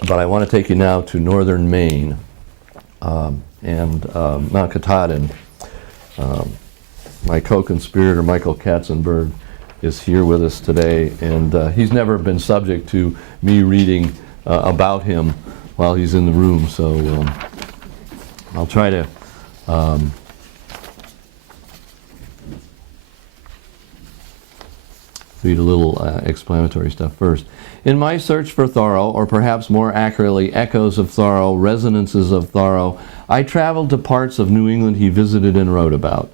But I want to take you now to northern Maine and Mount Katahdin. My co-conspirator, Michael Katzenberg, is here with us today, and he's never been subject to me reading about him while he's in the room, so I'll try to read a little explanatory stuff first. In my search for Thoreau, or perhaps more accurately, echoes of Thoreau, resonances of Thoreau, I traveled to parts of New England he visited and wrote about.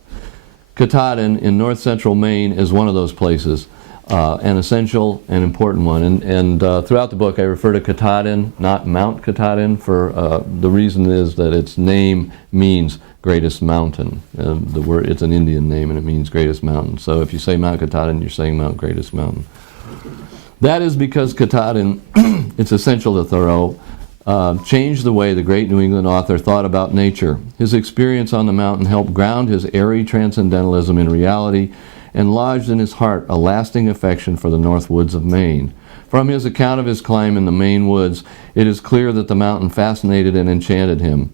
Katahdin in north central Maine is one of those places, an essential and important one. And throughout the book I refer to Katahdin, not Mount Katahdin, for the reason is that its name means greatest mountain. The word, it's an Indian name and it means greatest mountain. So if you say Mount Katahdin, you're saying Mount Greatest Mountain. That is because Katahdin, it's essential to Thoreau, changed the way the great New England author thought about nature. His experience on the mountain helped ground his airy transcendentalism in reality and lodged in his heart a lasting affection for the north woods of Maine. From his account of his climb in the Maine woods, it is clear that the mountain fascinated and enchanted him.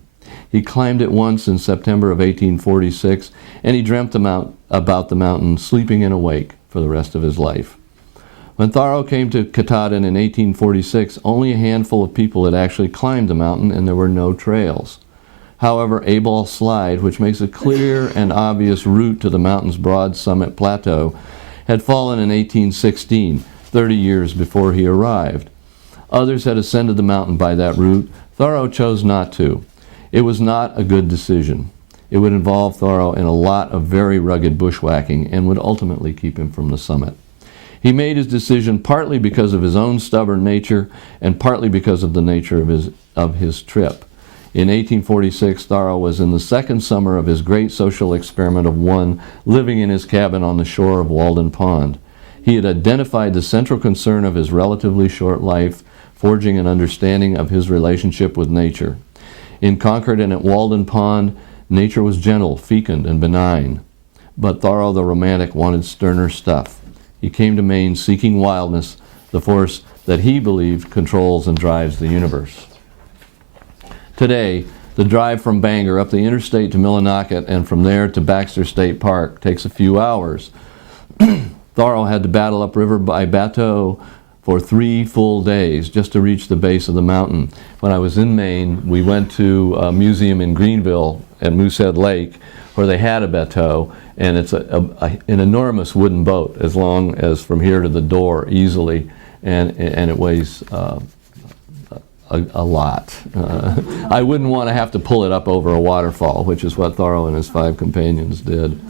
He climbed it once in September of 1846, and he dreamt about the mountain, sleeping and awake for the rest of his life. When Thoreau came to Katahdin in 1846, only a handful of people had actually climbed the mountain, and there were no trails. However, Abel Slide, which makes a clear and obvious route to the mountain's broad summit plateau, had fallen in 1816, 30 years before he arrived. Others had ascended the mountain by that route. Thoreau chose not to. It was not a good decision. It would involve Thoreau in a lot of very rugged bushwhacking and would ultimately keep him from the summit. He made his decision partly because of his own stubborn nature and partly because of the nature of his trip. In 1846, Thoreau was in the second summer of his great social experiment of one, living in his cabin on the shore of Walden Pond. He had identified the central concern of his relatively short life, forging an understanding of his relationship with nature. In Concord and at Walden Pond, nature was gentle, fecund, and benign. But Thoreau the romantic wanted sterner stuff. He came to Maine seeking wildness, the force that he believed controls and drives the universe. Today, the drive from Bangor up the interstate to Millinocket and from there to Baxter State Park takes a few hours. Thoreau had to battle upriver by bateau for 3 full days just to reach the base of the mountain. When I was in Maine, we went to a museum in Greenville at Moosehead Lake where they had a bateau, and it's an enormous wooden boat as long as from here to the door easily, and it weighs a lot. I wouldn't want to have to pull it up over a waterfall, which is what Thoreau and his 5 companions did.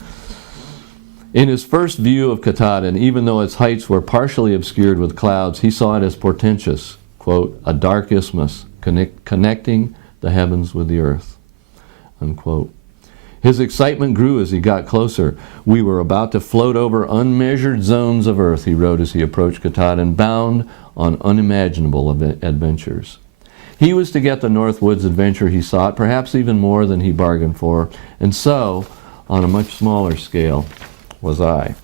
In his first view of Katahdin, even though its heights were partially obscured with clouds, he saw it as portentous, quote, a dark isthmus connecting the heavens with the earth, unquote. His excitement grew as he got closer. We were about to float over unmeasured zones of earth, he wrote as he approached Katahdin, bound on unimaginable adventures. He was to get the North Woods adventure he sought, perhaps even more than he bargained for, and so, on a much smaller scale, was I.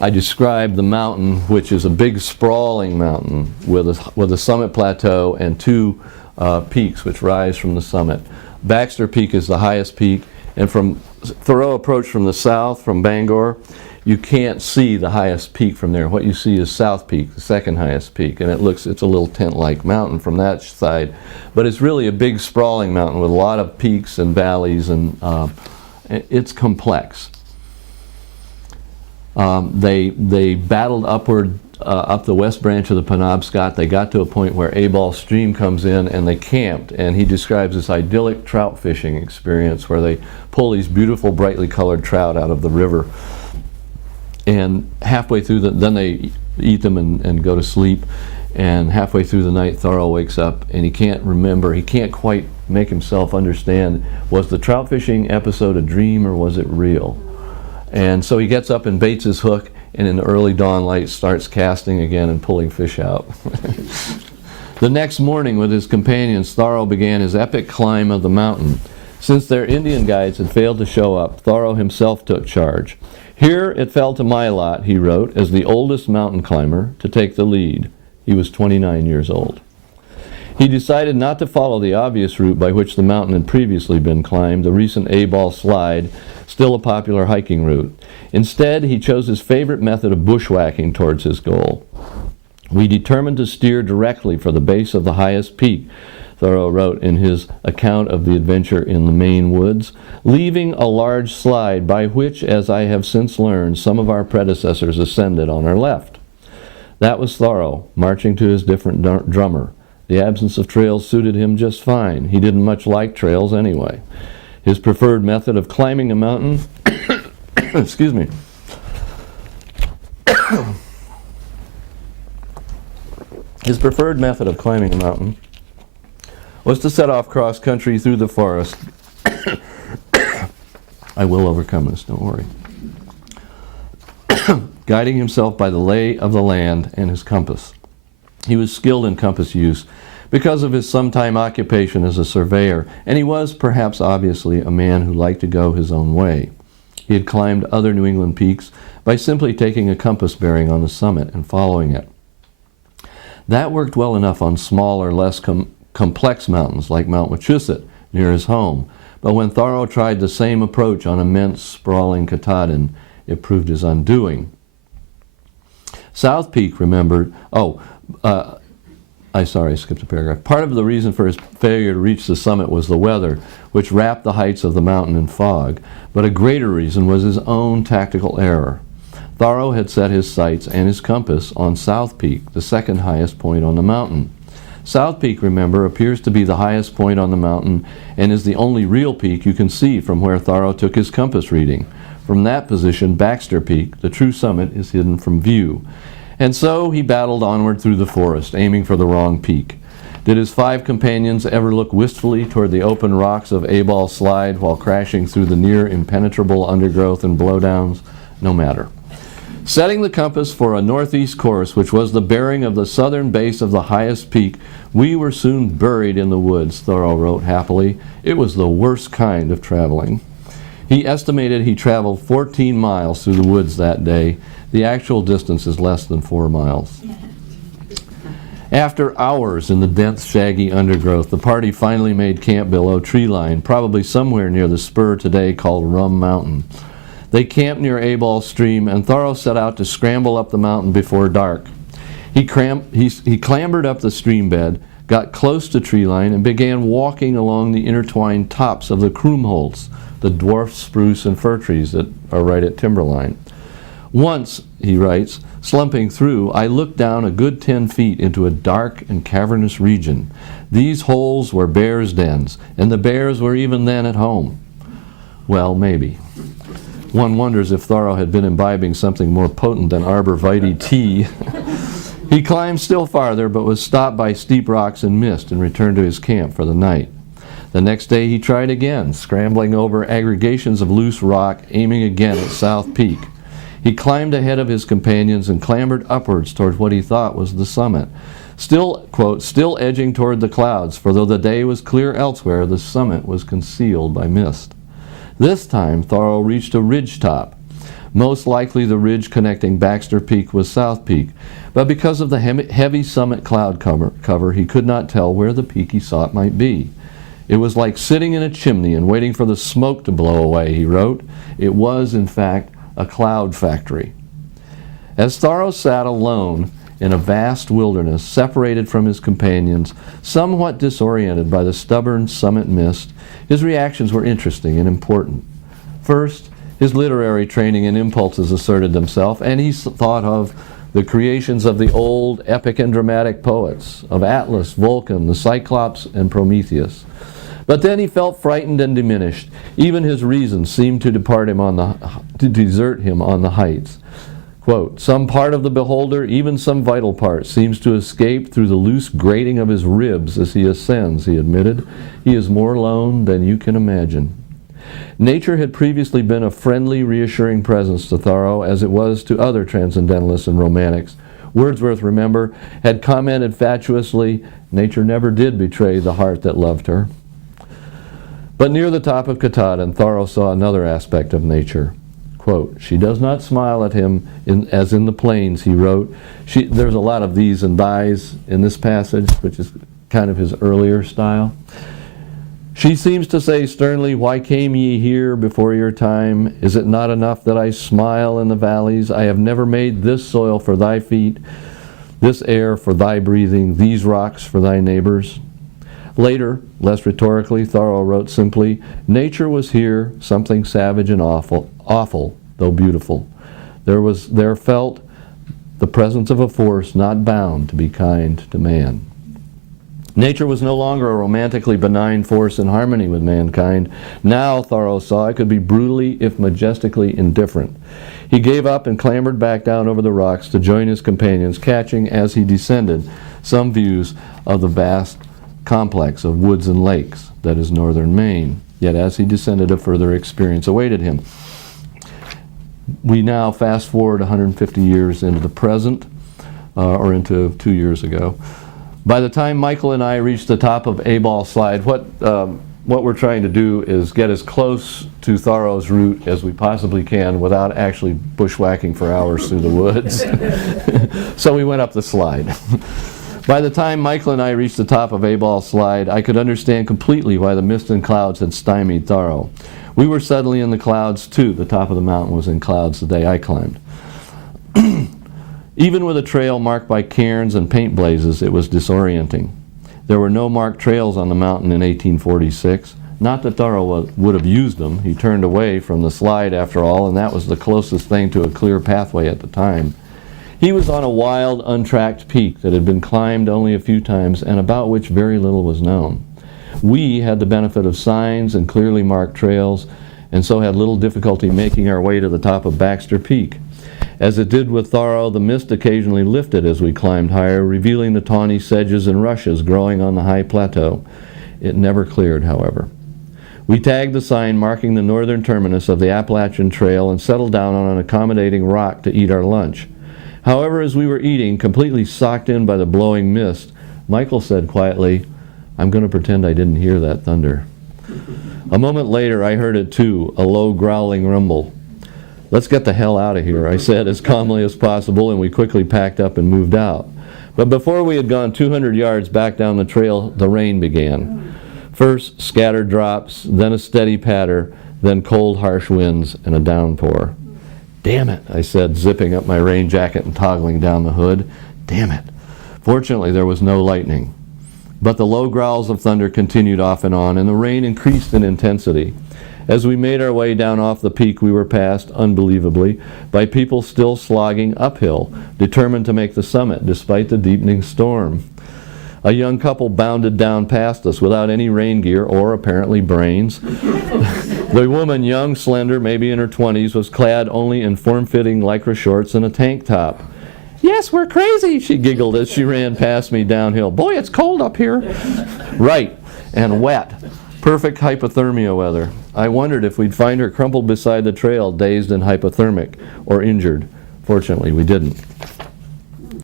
I described the mountain, which is a big sprawling mountain with a summit plateau and 2 peaks which rise from the summit. Baxter Peak is the highest peak, and from Thoreau approach from the south, from Bangor, you can't see the highest peak from there. What you see is South Peak, the second highest peak, and it's a little tent-like mountain from that side. But it's really a big sprawling mountain with a lot of peaks and valleys, and it's complex. They battled upward up the west branch of the Penobscot. They got to a point where Abel Stream comes in, and they camped. And he describes this idyllic trout fishing experience where they pull these beautiful, brightly colored trout out of the river. And halfway through then they eat them and go to sleep. And halfway through the night, Thoreau wakes up, and he can't remember. He can't quite make himself understand, was the trout fishing episode a dream or was it real? And so he gets up and baits his hook, and in the early dawn light starts casting again and pulling fish out. The next morning, with his companions, Thoreau began his epic climb of the mountain. Since their Indian guides had failed to show up, Thoreau himself took charge. Here it fell to my lot, he wrote, as the oldest mountain climber, to take the lead. He was 29 years old. He decided not to follow the obvious route by which the mountain had previously been climbed, the recent A-ball slide, still a popular hiking route. Instead, he chose his favorite method of bushwhacking towards his goal. We determined to steer directly for the base of the highest peak, Thoreau wrote in his account of the adventure in the Maine woods, leaving a large slide by which, as I have since learned, some of our predecessors ascended on our left. That was Thoreau, marching to his different drummer. The absence of trails suited him just fine. He didn't much like trails anyway. His preferred method of climbing a mountain excuse me. His preferred method of climbing a mountain was to set off cross-country through the forest. I will overcome this, don't worry. Guiding himself by the lay of the land and his compass. He was skilled in compass use because of his sometime occupation as a surveyor, and he was, perhaps obviously, a man who liked to go his own way. He had climbed other New England peaks by simply taking a compass bearing on the summit and following it. That worked well enough on smaller, less complex mountains like Mount Wachusett near his home, but when Thoreau tried the same approach on immense, sprawling Katahdin, it proved his undoing. South Peak remembered, I skipped a paragraph. Part of the reason for his failure to reach the summit was the weather, which wrapped the heights of the mountain in fog, but a greater reason was his own tactical error. Thoreau had set his sights and his compass on South Peak, the second highest point on the mountain. South Peak, remember, appears to be the highest point on the mountain and is the only real peak you can see from where Thoreau took his compass reading. From that position, Baxter Peak, the true summit, is hidden from view. And so he battled onward through the forest, aiming for the wrong peak. Did his 5 companions ever look wistfully toward the open rocks of A-ball slide while crashing through the near impenetrable undergrowth and blowdowns? No matter. Setting the compass for a northeast course, which was the bearing of the southern base of the highest peak, we were soon buried in the woods, Thoreau wrote happily. It was the worst kind of traveling. He estimated he traveled 14 miles through the woods that day. The actual distance is less than 4 miles. After hours in the dense, shaggy undergrowth, the party finally made camp below tree line, probably somewhere near the spur today called Rum Mountain. They camped near A-ball Stream, and Thoreau set out to scramble up the mountain before dark. He clambered up the stream bed, got close to tree line, and began walking along the intertwined tops of the Krummholz, the dwarf spruce and fir trees that are right at timberline. Once, he writes, slumping through, I looked down a good 10 feet into a dark and cavernous region. These holes were bears' dens, and the bears were even then at home. Well, maybe. One wonders if Thoreau had been imbibing something more potent than arborvitae tea. He climbed still farther, but was stopped by steep rocks and mist and returned to his camp for the night. The next day he tried again, scrambling over aggregations of loose rock, aiming again at South Peak. He climbed ahead of his companions and clambered upwards toward what he thought was the summit. Still, quote, still edging toward the clouds, for though the day was clear elsewhere, the summit was concealed by mist. This time, Thoreau reached a ridge top. Most likely the ridge connecting Baxter Peak with South Peak, but because of the heavy summit cloud cover, he could not tell where the peak he sought might be. It was like sitting in a chimney and waiting for the smoke to blow away, he wrote. It was, in fact, a cloud factory. As Thoreau sat alone in a vast wilderness, separated from his companions, somewhat disoriented by the stubborn summit mist, his reactions were interesting and important. First, his literary training and impulses asserted themselves, and he thought of the creations of the old epic and dramatic poets, of Atlas, Vulcan, the Cyclops, and Prometheus. But then he felt frightened and diminished. Even his reason seemed to desert him on the heights. Quote, some part of the beholder, even some vital part, seems to escape through the loose grating of his ribs as he ascends, he admitted. He is more alone than you can imagine. Nature had previously been a friendly, reassuring presence to Thoreau, as it was to other transcendentalists and romantics. Wordsworth, remember, had commented fatuously, nature never did betray the heart that loved her. But near the top of Katahdin, Thoreau saw another aspect of nature. Quote, she does not smile at him as in the plains, he wrote. There's a lot of these and thys in this passage, which is kind of his earlier style. She seems to say sternly, why came ye here before your time? Is it not enough that I smile in the valleys? I have never made this soil for thy feet, this air for thy breathing, these rocks for thy neighbors. Later, less rhetorically, Thoreau wrote simply, nature was here, something savage and awful, though beautiful. There felt the presence of a force not bound to be kind to man. Nature was no longer a romantically benign force in harmony with mankind. Now, Thoreau saw, it could be brutally, if majestically, indifferent. He gave up and clambered back down over the rocks to join his companions, catching, as he descended, some views of the vast complex of woods and lakes that is northern Maine. Yet as he descended, a further experience awaited him. We now fast forward 150 years into the present, or into 2 years ago. By the time Michael and I reached the top of A-Ball Slide, what we're trying to do is get as close to Thoreau's route as we possibly can without actually bushwhacking for hours through the woods. So we went up the slide. By the time Michael and I reached the top of A-Ball Slide, I could understand completely why the mist and clouds had stymied Thoreau. We were suddenly in the clouds too. The top of the mountain was in clouds the day I climbed. Even with a trail marked by cairns and paint blazes, it was disorienting. There were no marked trails on the mountain in 1846. Not that Thoreau would have used them. He turned away from the slide after all, and that was the closest thing to a clear pathway at the time. He was on a wild, untracked peak that had been climbed only a few times and about which very little was known. We had the benefit of signs and clearly marked trails, and so had little difficulty making our way to the top of Baxter Peak. As it did with Thoreau, the mist occasionally lifted as we climbed higher, revealing the tawny sedges and rushes growing on the high plateau. It never cleared, however. We tagged the sign marking the northern terminus of the Appalachian Trail and settled down on an accommodating rock to eat our lunch. However, as we were eating, completely socked in by the blowing mist, Michael said quietly, I'm going to pretend I didn't hear that thunder. A moment later, I heard it too, a low growling rumble. Let's get the hell out of here, I said as calmly as possible, and we quickly packed up and moved out. But before we had gone 200 yards back down the trail, the rain began. First, scattered drops, then a steady patter, then cold, harsh winds and a downpour. Damn it, I said, zipping up my rain jacket and toggling down the hood. Damn it. Fortunately, there was no lightning. But the low growls of thunder continued off and on, and the rain increased in intensity. As we made our way down off the peak, we were passed, unbelievably, by people still slogging uphill, determined to make the summit despite the deepening storm. A young couple bounded down past us without any rain gear or apparently brains. The woman, young, slender, maybe in her 20s, was clad only in form-fitting lycra shorts and a tank top. Yes, we're crazy, she giggled as she ran past me downhill. Boy, it's cold up here. Right, and wet. Perfect hypothermia weather. I wondered if we'd find her crumpled beside the trail, dazed and hypothermic, or injured. Fortunately, we didn't.